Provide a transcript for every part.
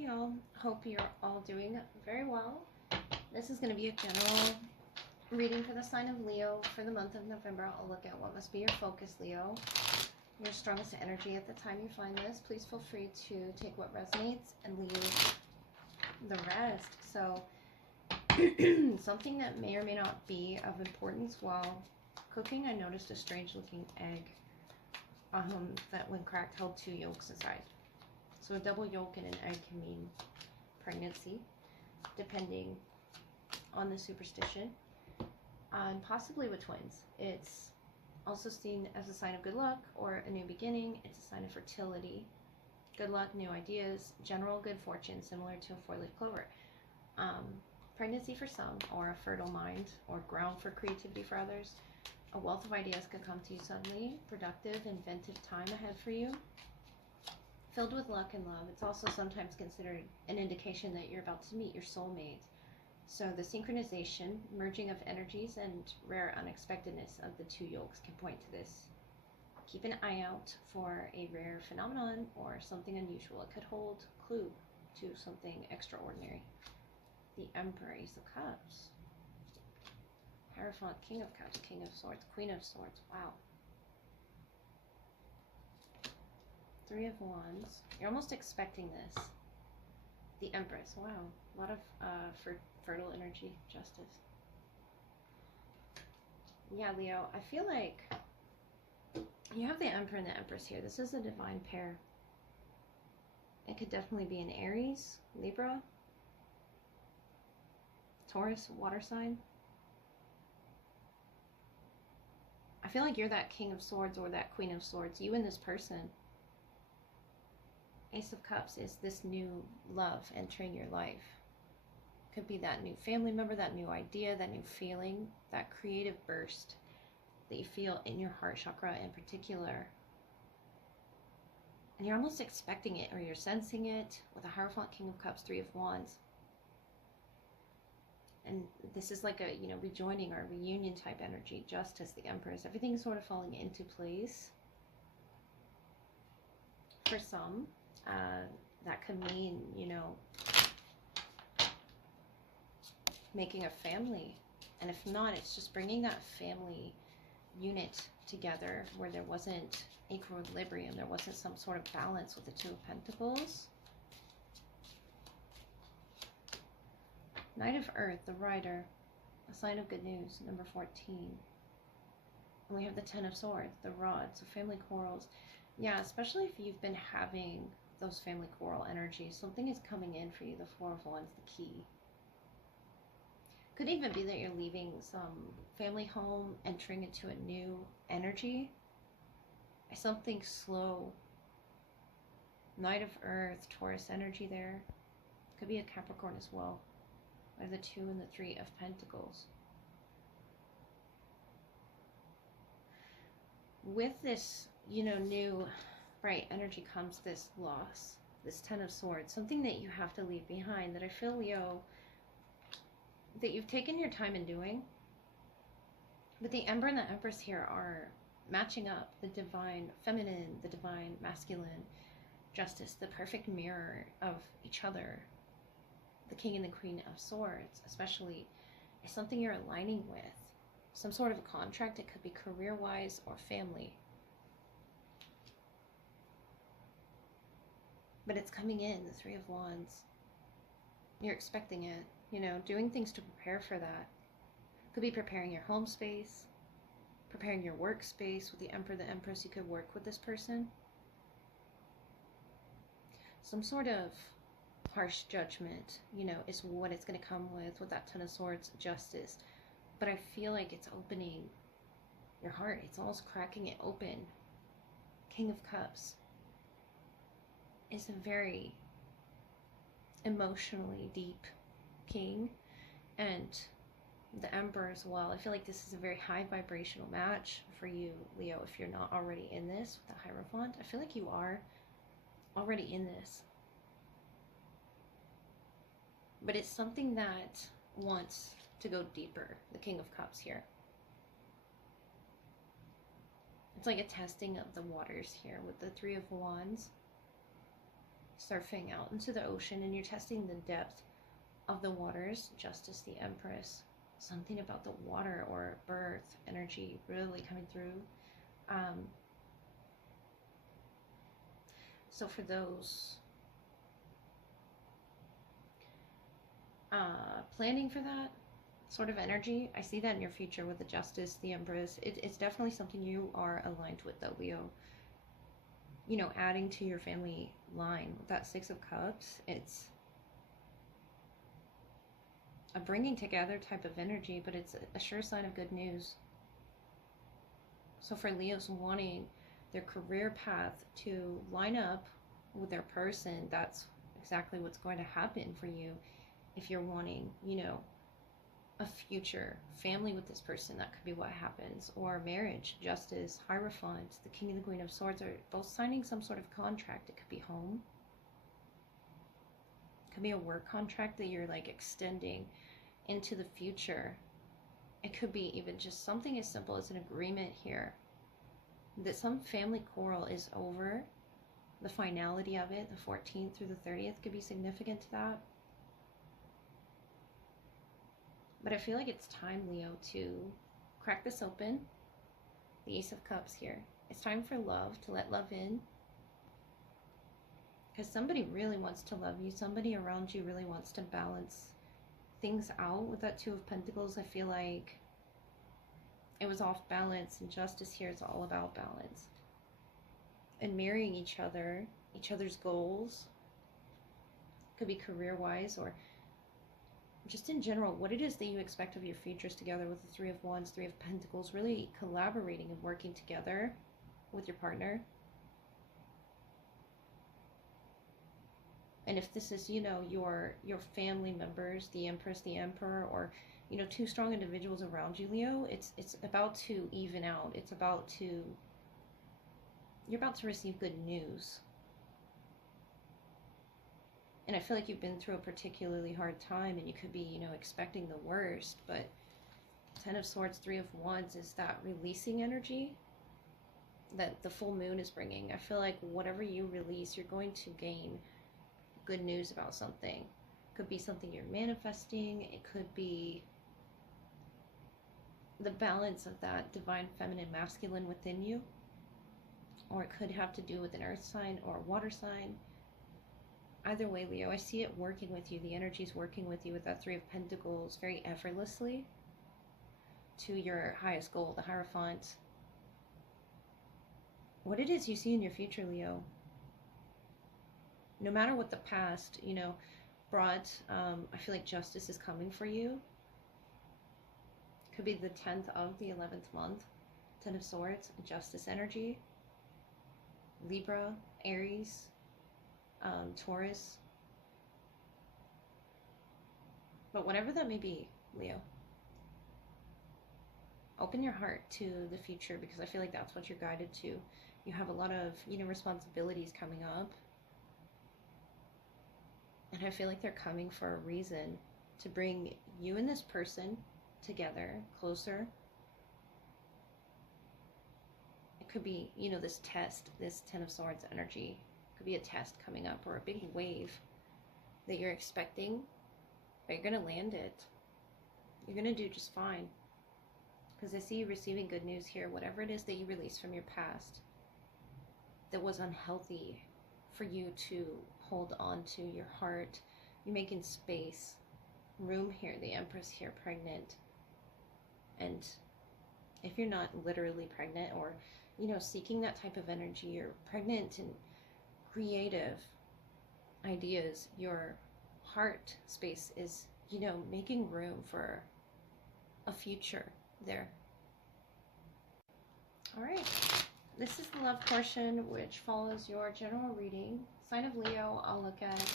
Hey y'all, hope you're all doing very well. This is going to be a general reading for the sign of Leo for the month of November. I'll look at what must be your focus, Leo. Your strongest energy at the time you find this. Please feel free to take what resonates and leave the rest. So, something that may or may not be of importance while cooking, I noticed a strange looking egg that when cracked held 2 yolks inside. So a double yolk in an egg can mean pregnancy, depending on the superstition, and possibly with twins. It's also seen as a sign of good luck or a new beginning. It's a sign of fertility, good luck, new ideas, general good fortune, similar to a 4-leaf clover. Pregnancy for some, or a fertile mind, or ground for creativity for others. A wealth of ideas could come to you suddenly. Productive, inventive time ahead for you. Filled with luck and love. It's also sometimes considered an indication that you're about to meet your soulmate. So the synchronization, merging of energies, and rare unexpectedness of the 2 yolks can point to this. Keep an eye out for a rare phenomenon or something unusual. It could hold clue to something extraordinary. The Emperor, Ace of Cups. Hierophant, King of Cups, King of Swords, Queen of Swords. Wow. 3 of Wands. You're almost expecting this. The Empress. Wow. A lot of fertile energy, justice. Yeah, Leo. I feel like you have the Emperor and the Empress here. This is a divine pair. It could definitely be an Aries, Libra, Taurus, water sign. I feel like you're that King of Swords or that Queen of Swords. You and this person. Ace of Cups is this new love entering your life. Could be that new family member, that new idea, that new feeling, that creative burst that you feel in your heart chakra in particular. And you're almost expecting it, or you're sensing it with a Hierophant, King of Cups, 3 of Wands. And this is like a, rejoining or reunion type energy, just as the Empress. Everything's sort of falling into place. For some, that could mean, making a family. And if not, it's just bringing that family unit together where there wasn't equilibrium, there wasn't some sort of balance with the 2 of Pentacles. Knight of Earth, the Rider, a sign of good news, number 14. And we have the 10 of Swords, the Rod, so family quarrels. Yeah, especially if you've been having those family quarrel energies, something is coming in for you. The 4 of Wands, the key. Could even be that you're leaving some family home, entering into a new energy. Something slow. Knight of Earth, Taurus energy there. Could be a Capricorn as well. By the 2 and the 3 of Pentacles. With this, new bright energy comes this loss, this 10 of Swords, something that you have to leave behind that I feel, Leo, that you've taken your time in doing. But the Emperor and the Empress here are matching up, the divine feminine, the divine masculine, justice, the perfect mirror of each other. The King and the Queen of Swords, especially, is something you're aligning with. Some sort of a contract. It could be career-wise or family. But it's coming in, the 3 of Wands. You're expecting it, doing things to prepare for that. Could be preparing your home space, preparing your workspace. With the Emperor, the Empress, you could work with this person. Some sort of harsh judgment, is what it's going to come with that 10 of Swords, justice. But I feel like it's opening your heart. It's almost cracking it open. King of Cups is a very emotionally deep king. And the Emperor as well. I feel like this is a very high vibrational match for you, Leo, if you're not already in this with the Hierophant. I feel like you are already in this. But it's something that wants to go deeper, the King of Cups here. It's like a testing of the waters here with the 3 of Wands. surfing out into the ocean and you're testing the depth of the waters. Justice, the Empress. Something about the water or birth energy really coming through. So for those planning for that sort of energy, I see that in your future with the Justice, the Empress. It's definitely something you are aligned with, though, Leo. You know, adding to your family line with that Six of Cups, it's a bringing together type of energy, but it's a sure sign of good news. So for Leos wanting their career path to line up with their person, that's exactly what's going to happen for you. If you're wanting, you know, a future family with this person, that could be what happens. Or marriage, Justice, Hierophant, the King and the Queen of Swords are both signing some sort of contract. It could be home. It could be a work contract that you're like extending into the future. It could be even just something as simple as an agreement here that some family quarrel is over. The finality of it, the 14th through the 30th, could be significant to that. But I feel like it's time, Leo, to crack this open. The Ace of Cups here. It's time for love, to let love in. Because somebody really wants to love you. Somebody around you really wants to balance things out. With that Two of Pentacles, I feel like it was off balance. And Justice here is all about balance. And marrying each other, each other's goals. Could be career-wise or just in general, what it is that you expect of your futures together with the Three of Wands, Three of Pentacles, really collaborating and working together with your partner. And if this is, you know, your family members, the Empress, the Emperor, or, you know, two strong individuals around you, Leo, it's about to even out. It's about to, you're about to receive good news. And I feel like you've been through a particularly hard time and you could be, you know, expecting the worst, but Ten of Swords, Three of Wands is that releasing energy that the full moon is bringing. I feel like whatever you release, you're going to gain good news about something. It could be something you're manifesting. It could be the balance of that divine feminine masculine within you. Or it could have to do with an earth sign or a water sign. Either way, Leo, I see it working with you. The energy's working with you with that Three of Pentacles very effortlessly to your highest goal, the Hierophant. What it is you see in your future, Leo, no matter what the past, you know, brought, I feel like justice is coming for you. Could be the 10th of the 11th month, Ten of Swords, justice energy. Libra, Aries, Taurus. But whatever that may be, Leo, open your heart to the future, because I feel like that's what you're guided to. You have a lot of, you know, responsibilities coming up. And I feel like they're coming for a reason, to bring you and this person together, closer. It could be, you know, this test, this Ten of Swords energy. Could be a test coming up or a big wave that you're expecting, but you're going to land it. You're going to do just fine. Because I see you receiving good news here. Whatever it is that you released from your past that was unhealthy for you to hold on to, your heart, you're making space, room here, the Empress here, pregnant. And if you're not literally pregnant or, you know, seeking that type of energy, you're pregnant and creative ideas, your heart space is, you know, making room for a future there. All right, this is the love portion, which follows your general reading. Sign of Leo, I'll look at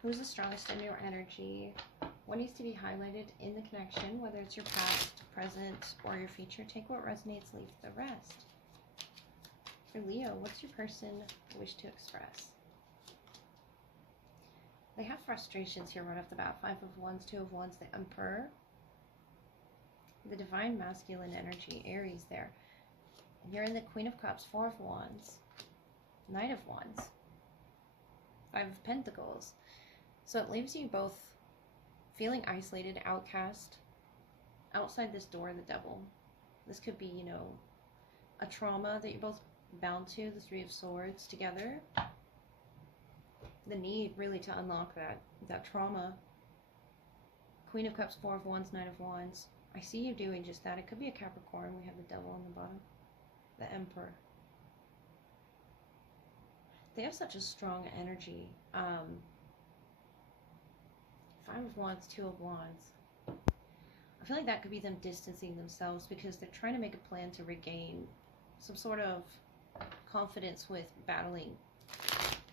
who's the strongest in your energy, what needs to be highlighted in the connection, whether it's your past, present, or your future. Take what resonates, leave the rest. For Leo, what's your person wish to express? They have frustrations here right off the bat. Five of Wands, Two of Wands, the Emperor. The divine masculine energy, Aries there. And you're in the Queen of Cups, Four of Wands, Knight of Wands. Five of Pentacles. So it leaves you both feeling isolated, outcast, outside this door, the Devil. This could be, you know, a trauma that you're both bound to, the Three of Swords together. The need really to unlock that trauma. Queen of Cups, Four of Wands, Knight of Wands. I see you doing just that. It could be a Capricorn. We have the Devil on the bottom. The Emperor. They have such a strong energy. Five of Wands, Two of Wands. I feel like that could be them distancing themselves because they're trying to make a plan to regain some sort of confidence with battling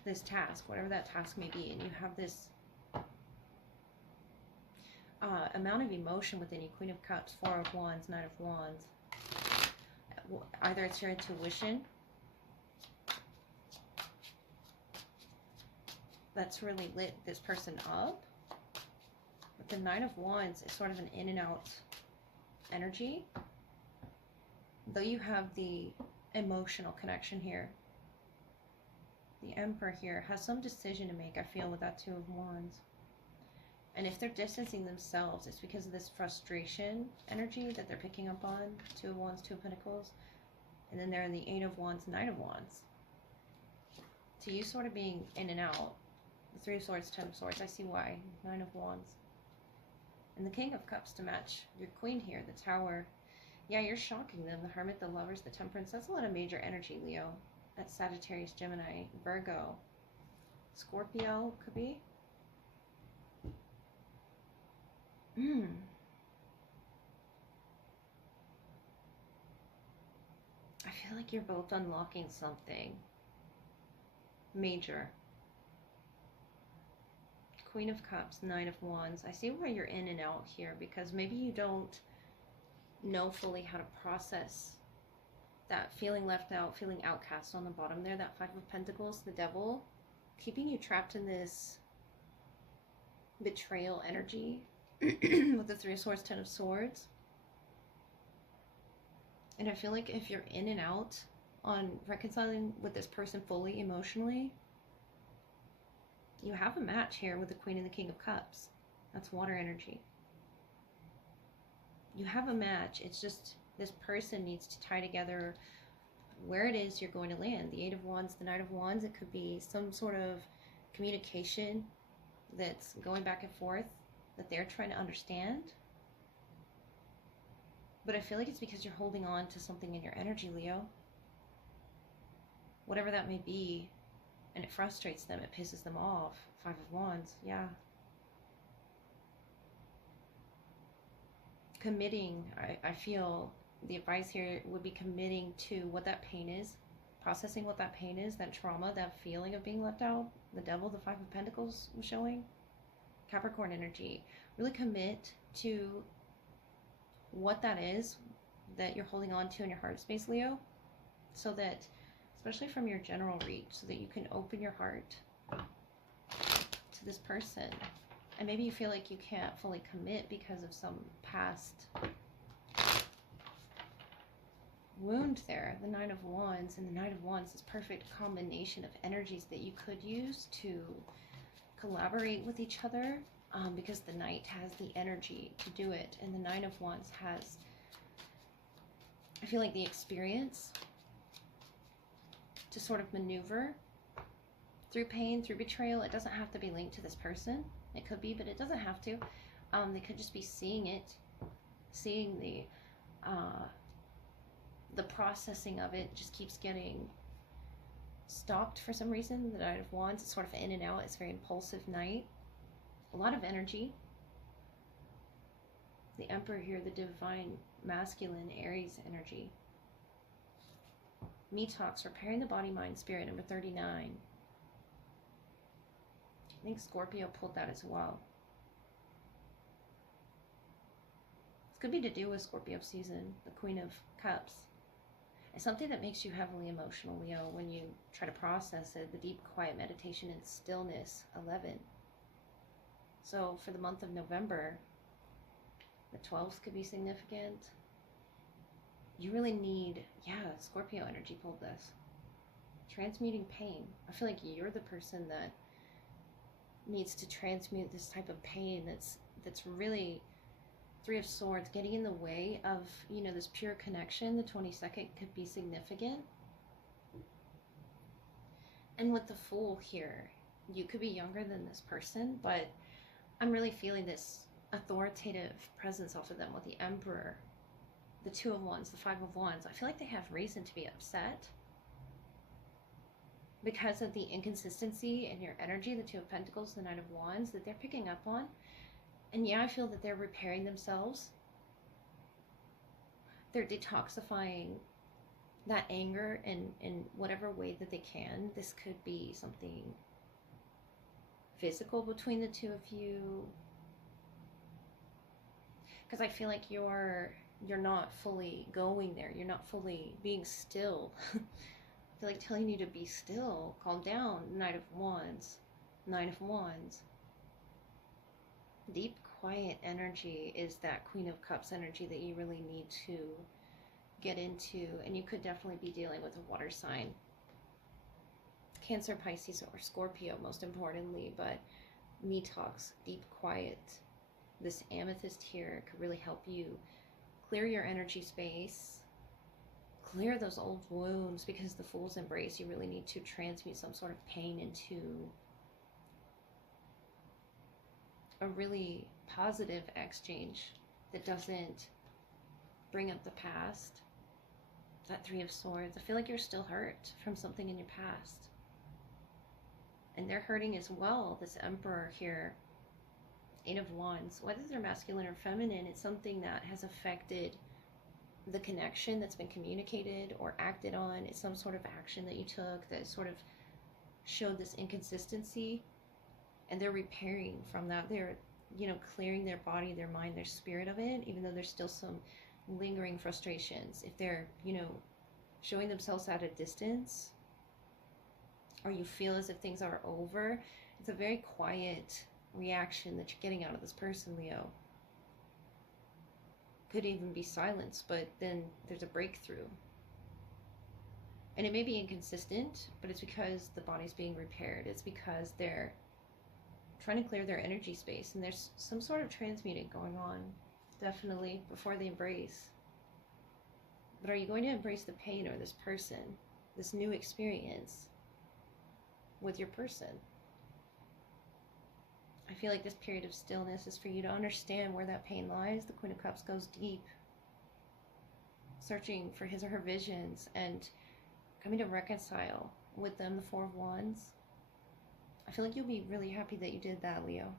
this task, whatever that task may be. And you have this amount of emotion within you. Queen of Cups, Four of Wands, Knight of Wands. Either it's your intuition that's really lit this person up. But the Knight of Wands is sort of an in and out energy. Though you have the emotional connection here. The Emperor here has some decision to make, I feel, with that Two of Wands. And if they're distancing themselves, it's because of this frustration energy that they're picking up on. Two of Wands, Two of Pentacles. And then they're in the Eight of Wands, Knight of Wands. To you sort of being in and out. The Three of Swords, Ten of Swords. I see why. Nine of Wands. And the King of Cups to match your Queen here. The Tower. Yeah, you're shocking them. The Hermit, the Lovers, the Temperance. That's a lot of major energy, Leo. That's Sagittarius, Gemini, Virgo. Scorpio, could be. I feel like you're both unlocking something major. Queen of Cups, Nine of Wands. I see why you're in and out here because maybe you don't know fully how to process that feeling left out, feeling outcast on the bottom there. That Five of Pentacles, the Devil, keeping you trapped in this betrayal energy with the Three of Swords, Ten of Swords. And I feel like if you're in and out on reconciling with this person fully emotionally, you have a match here with the Queen and the King of Cups. That's water energy. You have a match. It's just this person needs to tie together where it is you're going to land. The Eight of Wands, the Knight of Wands. It could be some sort of communication that's going back and forth that they're trying to understand. But I feel like it's because you're holding on to something in your energy, Leo. Whatever that may be. And it frustrates them. It pisses them off. Five of Wands. Yeah. Committing. I feel the advice here would be committing to what that pain is. Processing what that pain is. That trauma. That feeling of being left out. The Devil, the Five of Pentacles was showing. Capricorn energy. Really commit to what that is that you're holding on to in your heart space, Leo. So that, especially from your general reach, so that you can open your heart to this person. And maybe you feel like you can't fully commit because of some past wound there. The Nine of Wands and the Knight of Wands is perfect combination of energies that you could use to collaborate with each other, because the Knight has the energy to do it, and the Nine of Wands has, I feel like, the experience to sort of maneuver through pain, through betrayal. It doesn't have to be linked to this person. It could be, but it doesn't have to. They could just be seeing it, seeing the processing of it just keeps getting stopped for some reason. The Knight of Wands is sort of in and out. It's a very impulsive Knight. A lot of energy. The Emperor here, the divine masculine Aries energy. Me Talks, repairing the body, mind, spirit, number 39. I think Scorpio pulled that as well. This could be to do with Scorpio season, the Queen of Cups. It's something that makes you heavily emotional, Leo, when you try to process it. The deep, quiet meditation and stillness, 11. So for the month of November, the 12th could be significant. You really need, yeah, Scorpio energy pulled this. Transmuting pain. I feel like you're the person that needs to transmute this type of pain that's really Three of Swords getting in the way of, you know, this pure connection. The 22nd could be significant. And with the Fool here, you could be younger than this person, but I'm really feeling this authoritative presence off of them with the Emperor, the Two of Wands, the Five of Wands. I feel like they have reason to be upset because of the inconsistency in your energy, the Two of Pentacles, the Knight of Wands, that they're picking up on. And yeah, I feel that they're repairing themselves. They're detoxifying that anger in whatever way that they can. This could be something physical between the two of you. Because I feel like you're not fully going there. You're not fully being still. I feel like telling you to be still, calm down. Knight of Wands, Nine of Wands. Deep, quiet energy is that Queen of Cups energy that you really need to get into. And you could definitely be dealing with a water sign. Cancer, Pisces, or Scorpio, most importantly. But me talks, deep, quiet. This amethyst here could really help you clear your energy space, clear those old wounds, because the Fool's embrace, you really need to transmute some sort of pain into a really positive exchange that doesn't bring up the past. That Three of Swords, I feel like you're still hurt from something in your past. And they're hurting as well, this Emperor here. Eight of Wands, whether they're masculine or feminine, it's something that has affected the connection that's been communicated or acted on. It's some sort of action that you took that sort of showed this inconsistency, and they're repairing from that. They're, you know, clearing their body, their mind, their spirit of it, even though there's still some lingering frustrations. If they're, you know, showing themselves at a distance, or you feel as if things are over, it's a very quiet reaction that you're getting out of this person, Leo. Could even be silence, but then there's a breakthrough. And it may be inconsistent, but it's because the body's being repaired. It's because they're trying to clear their energy space, and there's some sort of transmuting going on, definitely, before they embrace. But are you going to embrace the pain, or this person, this new experience with your person? I feel like this period of stillness is for you to understand where that pain lies. The Queen of Cups goes deep, searching for his or her visions and coming to reconcile with them. The Four of Wands. I feel like you'll be really happy that you did that, Leo.